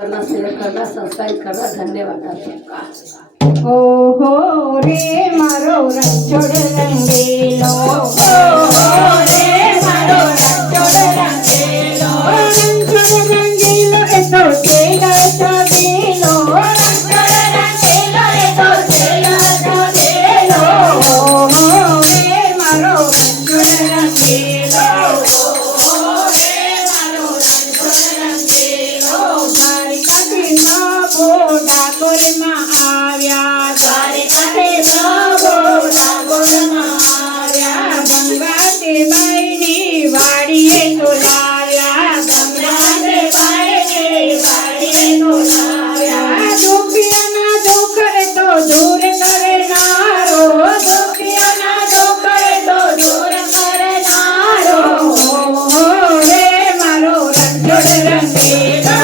करना, शेयर करना, सब्सक्राइब करना। धन्यवाद आप सबका। ओहो रे मारो रंगछोड़ रंगेलो, ओहो रे मारो रंगछोड़ रंगेलो, रंगछोड़ रंगेलो ए तो तेरा सवेलो, रंगछोड़ रंगेलो ए तो तेरा सवेलो। ओहो रे मारो रंगछोड़ रंगेलो, ओहो रे मारो रंगछोड़ रंगेलो। દ્વારિકાથી નવો ડાકોરમાં આવ્યા, દ્વારિકાથી નવો ડાકોરમાં આવ્યા, ગંગાતે બાઈની વાડીએ તો લાવ્યા, ગંગાતે બાઈની વાડીએ તો લાવ્યા. દુખિયાના દુઃખ એ તો દૂર કરનારો, દુખિયાના દુઃખ એ તો દૂર કરનારો. ઓહો રે મારો રંગછોડ રંગેલો,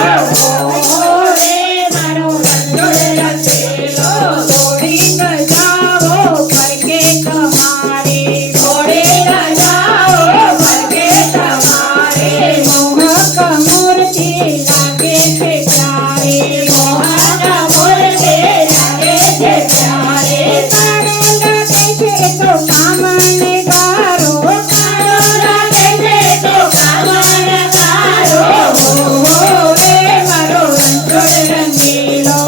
ઓહો રે મારો રંગછોડ રંગેલો. દોડીને જાઓ પરકે તમારે, દોડીને જાઓ પરકે તમારે. મોહક મૂર્તિ લાગે છે પ્યારે, મોહક મૂર્તિ લાગે છે પ્યારે. તારો લાગે છે તો કામને ગારો, તારો લાગે છે તો કામને ગારો. ઓહો રે મારો રંગછોડ રંગેલો,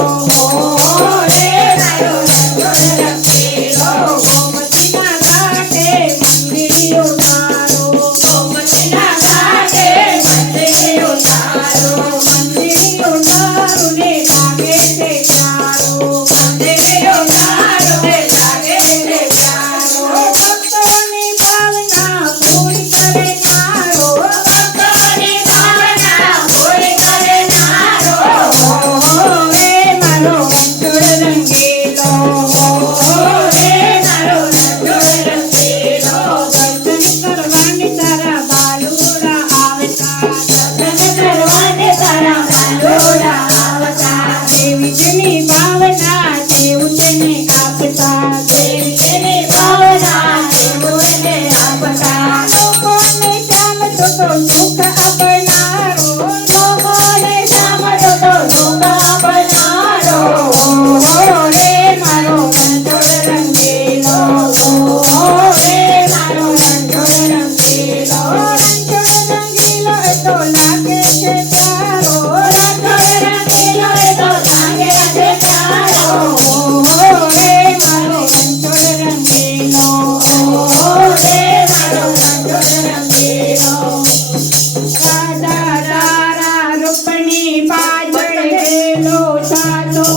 ઓહો રે મારો રંગછોડ રંગેલો. ગોમતીના ઘાટે મંદિર ઉતારો, ગોમતીના ઘાટે મંદિર ઉતારો. મંદિર ઉતારું ને લાગે છે પ્યારો, મંદિર ઉતારું ને લાગે છે પ્યારો. ભક્તોની ભાવના પૂરી કરનારો, ભક્તોની ભાવના પૂરી કરનારો. ઓહો રે મારો રંગછોડ રંગેલો, ઓહો રે મારો રંગછોડ રંગેલો. દર્શન કરવાને તારા બાલુડા આવતા, દર્શન કરવાને તારા બાલુડા આવતા. દેવીજીની ભાવના તેવું તેને આપતા, દેવીજીની ભાવના તેવું તેને આપતા. લોકોને જામતો તો સુખ આપનારો, લોકોને જામતો તો સુખ આપનારો. ઓહો રે મારો રંગછોડ રંગેલો, ઓહો રે મારો રંગછોડ રંગેલો. રંગછોડ રંગેલો એ તો લાગે છે પ્યારો, રંગછોડ રંગેલો એ તો લાગે છે પ્યારો. ઓહો રે મારો રંગછોડ રંગેલો, ઓહો રે મારો રંગછોડ રંગેલો. રાધા તારા રૂપની પાછળ ગેલો સાતો.